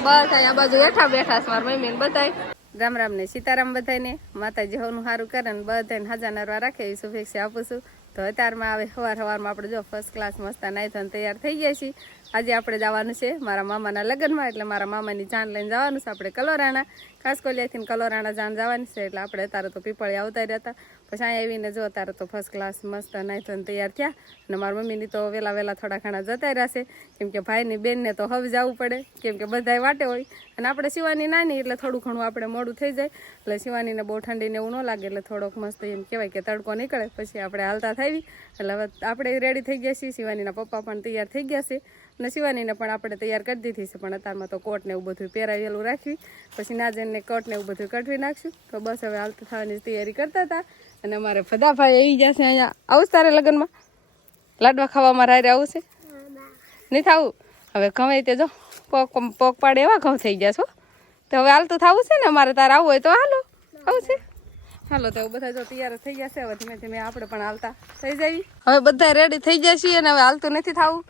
મારા મમ્મી ને બધાય રામ રામ ને સીતારામ બધાને માતાજી હોનું સારું કરે ને બધાને હજાર નરવા રાખે એવી શુભેચ્છા આપું છું. તો અત્યારમાં આવે સવાર સવારમાં આપણે જો ફર્સ્ટ ક્લાસ મસ્ત નાઈ થઈને તૈયાર થઈ ગયા છીએ. આજે આપણે જવાનું છે મારા મામાના લગ્નમાં, એટલે મારા મામાની જાન લઈને જવાનું છે. આપણે કલોરાણા, ખાસ કોલિયાથી કલોરાણા જાન જવાની છે, એટલે આપણે અત્યારે તો પીપળી આવતા રહ્યા હતા. પછી અહીંયા આવીને જો અત્યારે તો ફર્સ્ટ ક્લાસ મસ્ત નાઈ થઈને તૈયાર થયા. અને મારા મમ્મીની તો વહેલા વહેલા થોડા ઘણા જતા રહેશે કેમ કે ભાઈની બેનને તો હવે જવું પડે. કેમ કે બધાય વાટે હોય. અને આપણે શિવાની નાની એટલે થોડું ઘણું આપણે મોડું થઈ જાય. એટલે શિવાનીને બહુ ઠંડીને એવું ન લાગે. એટલે થોડોક મસ્ત એમ કહેવાય કે તડકો નીકળે. પછી આપણે હાલતા થાવી. એટલે હવે આપણે રેડી થઈ ગયા છીએ. શિવાનીના પપ્પા પણ તૈયાર થઈ ગયા છે. અને શિવાનીને પણ આપણે તૈયાર કરી દીધી છે, પણ અત્યારમાં તો કોટ ને એવું બધું પહેરાવેલું રાખવી પછી નાજનને કોટ ને એવું બધું કઢવી નાખશું. તો બસ હવે હાલતા થવાની તૈયારી કરતા હતા, અને અમારે ફદાભાઈ આવી જશે અહીંયા. આવું તારે લગ્નમાં? લાડવા ખાવામાં રાયરે આવું છે? નહીં થાવું? હવે ઘઉં તે જો, પોક પોક પાડે એવા ઘઉં થઈ ગયા છો. તો હવે હાલતું થવું છે ને, અમારે તારે આવવું હોય તો હાલો. આવું છે? હાલો, તો બધા જો તૈયાર થઈ ગયા છે, હવે ધીમે ધીમે આપણે પણ હાલતા થઈ જાય હવે બધા રેડી થઈ ગયા છીએ અને હવે હાલતું નથી થવું.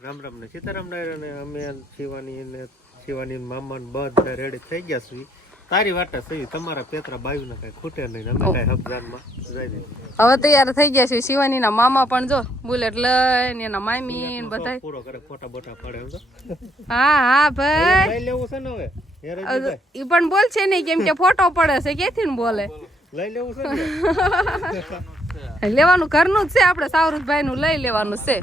રામ રામ ને સીતારામ નાયર ને અમે શિવાની ને શિવાની મામા ને બધા રેડી થઈ ગયા છીએ. તારી વાટા સહી તમારા પેતરા બાયુ ને કઈ ખૂટે નહીં અમે કઈ હબજાનમાં જઈ દઈએ. હવે તૈયાર થઈ ગયા છે શિવાની ના મામા પણ જો બુલેટ લઈને એના મામી ને બધા પૂરો કરે ફોટા બોટા પડે હા હા ભાઈ. લઈ લેવું છે ને હવે? ઈ પણ બોલ છે નહીં કેમ કે ફોટો પડે છે કેથી ને બોલે? લઈ લેવું છે લેવાનું ઘરનું જ છે આપણે સાવરુદભાઈ નું લઈ લેવાનું છે.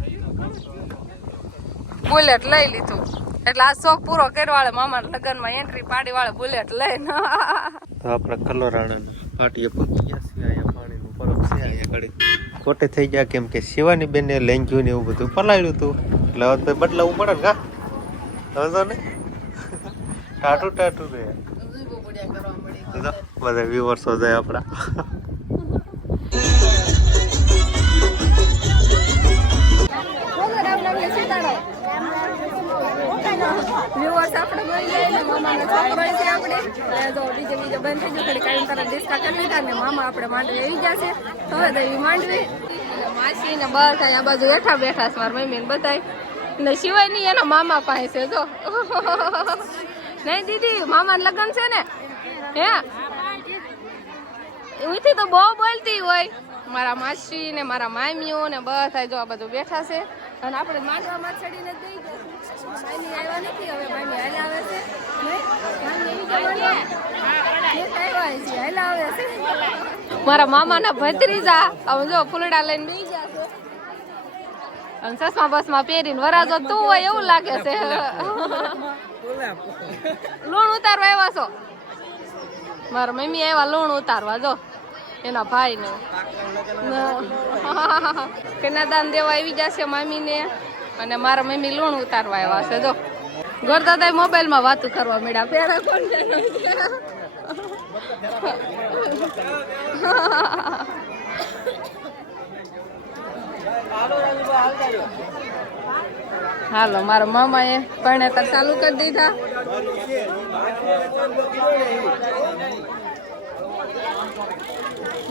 બુલેટ લઈ લીધું. એટલે આ શોખ પૂરો કર્યો વાળે મામા લગ્નમાં એન્ટ્રી પાડી વાળે બુલેટ લઈને. તો આપણે કલોરાણા પાટીએ પહોંચી ગયા સિવાય પાણીનું પરબ છે અહીંયા ખોટે થઈ ગયા કેમ કે શિવાની બેને લેંગ્યું ને એવું બધું પલાળ્યું હતું. એટલે હવે બદલાવું બદલાવવું પડે ને કા? સમજો ને ટાટું ટાટું રે બધા વ્યુઅર્સો જાય આપણા viewers આપણે મળી જાય ને મામાનો છોકરો છે આપણે. એટલે જો બીજે બંધ થઈ ગયું થોડી કાંઈ તરફ ડિસ્કા કરી લીધા ને મામા આપણે માંડવી આવી ગયા છે. તો હવે તો એવી માંડવી માસી ને બસ અહીંયા બાજુ બેઠા બેઠા છે મારા મમ્મીને બધાય. ને સિવાય નહીં એના મામા પાસે છે જો. નહીં દીદી મામા લગ્ન છે ને? હે? એવીથી તો બહુ બોલતી હોય. મારા માસી ને મારા મામીઓ ને બધા જો આ બધું બેઠા છે. અને આપણે માંડવામાં ચડીને જ દઈ જશું મારા મામાના ભત્રીજા જો ફૂલડા લઈને બેસી ગયા છે. અને ચશ્મા બસમાં પહેરીને વરાજો તું હોય એવું લાગે છે. લૂણ ઉતારવા આવ્યા છો? મારા મમ્મી આવ્યા લૂણ ઉતારવા જો. એના ભાઈ ને. કન્યાદાન દેવા આવી જશે મામી ને અને મારા મમ્મી લૂણ ઉતારવા આવ્યા છે, જો. ગરદાદા મોબાઈલમાં વાતું કરવા મળ્યા પેરા કોણ હાલો, મારા મામા એ પરણેતર ચાલુ કરી દીધા.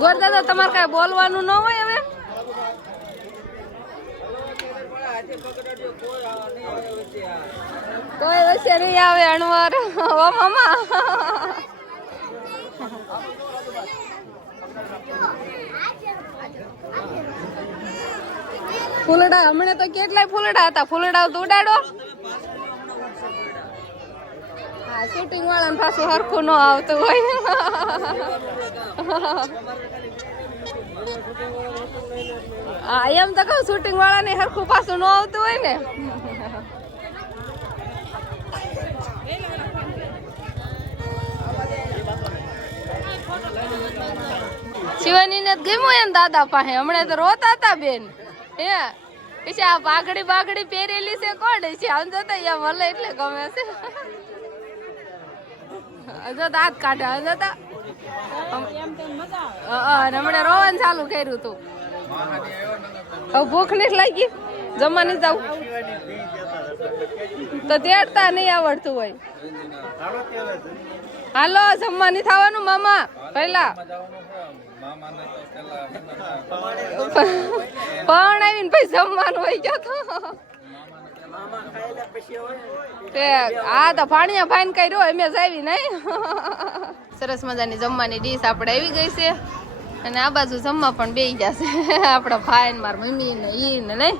ગોર દાદા તમારે કઈ બોલવાનું ન હોય હવે? કોઈ વચ્ચે નહીં આવે અણવર. ઓ મામા. ફૂલડા હમણાં તો કેટલાય ફૂલડા હતા? ફૂલડા તો ઉડાડો. હા શૂટિંગ વાળાને પાછું હરખું ન આવતું હોય. હા એમ તો કહું શૂટિંગ વાળાને હરખું પાછું ન આવતું હોય ને. શિવાની ને ગમ્યું એમ દાદા પાસે. હમણાં તો રોતા હતા બેન. હે? પછી આ પાઘડી બાઘડી પહેરેલી છે કોણ? છે આમ જતા ભલે એટલે ગમે છે. જો દાંત કાઢે આમ જતા હમણાં રોવાનું ચાલુ કર્યું તું. હવે ભૂખ નથી લાગી જમવા નથી જવું. તો તેડતા નહીં આવડતું હોય. હાલો જમવા નહીં થવાનું મામા. પહેલા. આવીને પછી જમવાનું હોય ગયો તો. આ તો ભાણિયા ભાઈ કર્યો, અમે આવી નહીં. સરસ મજાની જમવાની ડીશ આપણે આવી ગઈ છે. અને આ બાજુ જમવા પણ બેસી જશે. આપણા ભાઈ મારા મમ્મી ને ઈ ને નહીં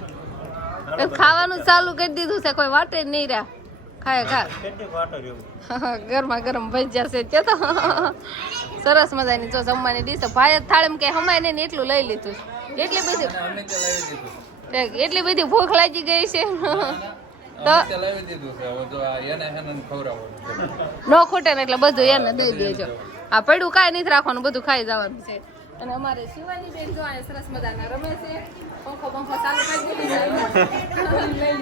ખાવાનું ચાલુ કરી દીધું છે, કોઈ વાટે જ નહીં રહ્યા. ખાય ખા ગરમા ગરમ ભજીયા છે તે તો. સરસ મજાની જો જમવાની ડીશ ભાઈ થાળીમાં કે હમાય ને એટલું લઈ લીધું એટલી બધી એટલી બધી ભૂખ લાગી ગઈ છે. તો ન ખૂટે ને એટલે બધું એને દૂધ દેજો. આ પડ્યું કાંઈ નથી રાખવાનું બધું ખાઈ જવાનું છે. અને અમારે શિવાની બેન જો અહીંયા સરસ મજાના રમે છે. પંખો પંખો ચાલુ કરી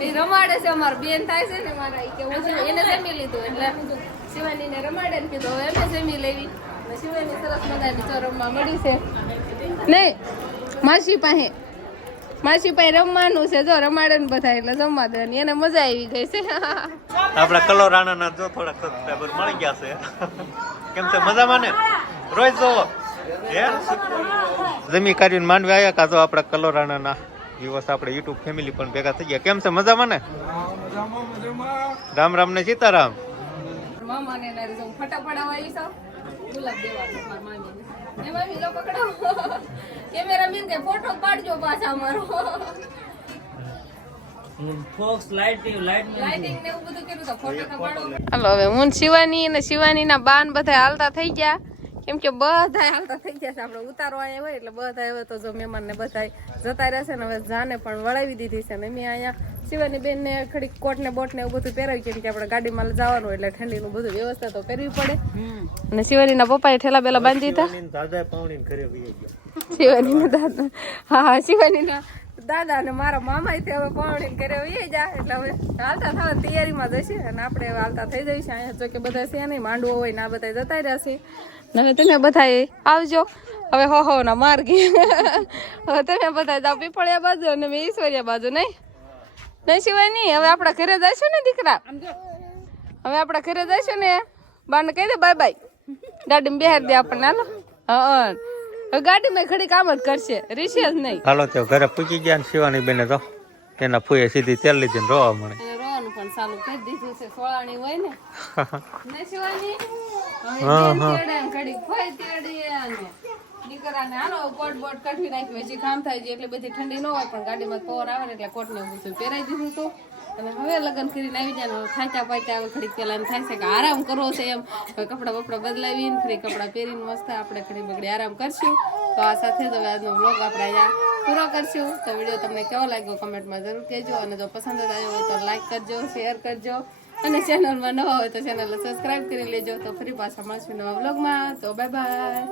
દીધો રમાડે છે અમાર બેન થાય છે ને મારા કે હું એને જમી લીધું. એટલે શિવાનીને રમાડે ને કીધું હવે જમી લેવી. અને શિવાની સરસ મજાની જો રમવા મળી છે. નહીં માસી પાસે માસી પાસે રમવાનું છે જો રમાડે ને બધા એટલે જમવા દે ને એને મજા આવી ગઈ છે. આપણા કલોરાણાના જો થોડાક સબસ્ક્રાઈબર મળી ગયા છે. કેમ છે? મજામાં ને? રોજ જોવો. હે? જમી કાઢીને માંડવી આવ્યા કાં તો આપણા કલોરાણાના દિવસ આપણે યુટ્યુબ ફેમિલી પણ ભેગા થઈ ગયા. કેમ છે? મજામાં ને? રામ રામ ને સીતારામ. મામા ને એના રીઝમ ફટા પડાવવા આવી છો ગુલાબ દેવાનું મારા મામી એ મામી લોકો કડાવો કેમેરા મેન કે ફોટો પાડજો પાછા હાલો હવે હું શિવાની અને શિવાની ના બાન બધા હાલતા થઈ ગયા. કેમ કે બધા હાલતા થઈ ગયા છે. આપણે ઉતારો અહીંયા હોય એટલે બધા હવે તો જો મહેમાન ને બધા જતા રહેશે ને હવે જાને પણ વળાવી દીધી છે ને મેં અહીંયા શિવાની બેન ને ખડી કોટ ને બોટ ને એવું બધું પહેરાવી કેમ કે આપણે ગાડીમાં જવાનું એટલે ઠંડીનું બધું વ્યવસ્થા તો કરવી પડે. અને શિવાની ના પપ્પાએ ઠેલા બેલા બાંધી હતા ઘરે શિવાની ના દાદા. હા હા શિવાની ના દાદા અને મારા મામા તે હવે પાવણી કરે વહી જા એટલે હવે હાલતા થવા તૈયારીમાં જશે અને આપણે હવે હાલતા થઈ જઈશું. અહીંયા જો કે બધા છે નહીં માંડવો હોય ને આ બધા જતા રહેશે હવે તમે બધા આવજો. હવે હો હો ના માર્ગે. હવે તમે બધા જાઓ પીપળિયા બાજુ અને મેં ઈશ્વરિયા બાજુ નહીં? નહીં સિવાય નહીં. હવે આપણા ઘરે જઈશું ને દીકરા? હવે આપણા ઘરે જઈશું ને બાને કહી દે બાય બાય ગાડીમાં બેહાર દે આપણને હાલો. હા ગાડી ગાડીમાં ઘડી કામ જ કરશે. રીશે જ નહીં. હાલો તો ઘરે પૂછી ગયા ને શિવાની બેને તો. એના ફૂએ સીધી તેલ લીધી ને રોવા મળે. રોવાનું પણ ચાલુ કરી દીધું છે. સોળાણી હોય ને. ને શિવાની? હા હા, બેન હા. તેડે દીકરાને હાલો કોટ બોટ કાઢી નાખ્યું. હજી કામ થાય છે એટલે બધી ઠંડી ન હોય, પણ ગાડીમાં પવન આવે ને એટલે કોટને ને પહેરાઈ દીધું હતું. અને હવે લગ્ન કરીને આવી જાય થાચા પાચા આવે હવે પેલા થાય છે કે આરામ કરવો છે એમ. કપડાં બપડા બદલાવીને ફરી કપડાં પહેરીને મસ્ત આપણે ખડી બગડી આરામ કરશું. તો આ સાથે જ હવે આજનો બ્લોગ આપણે અહીંયા પૂરો કરશું. તો વીડિયો તમને કેવો લાગ્યો કમેન્ટમાં જરૂર કહેજો. અને જો પસંદ આવ્યો હોય તો લાઈક કરજો શેર કરજો. અને ચેનલમાં નવા હોય તો ચેનલને સબસ્ક્રાઈબ કરી લેજો. તો ફરી પાછા મળશું નવા બ્લોગમાં તો બાય બાય.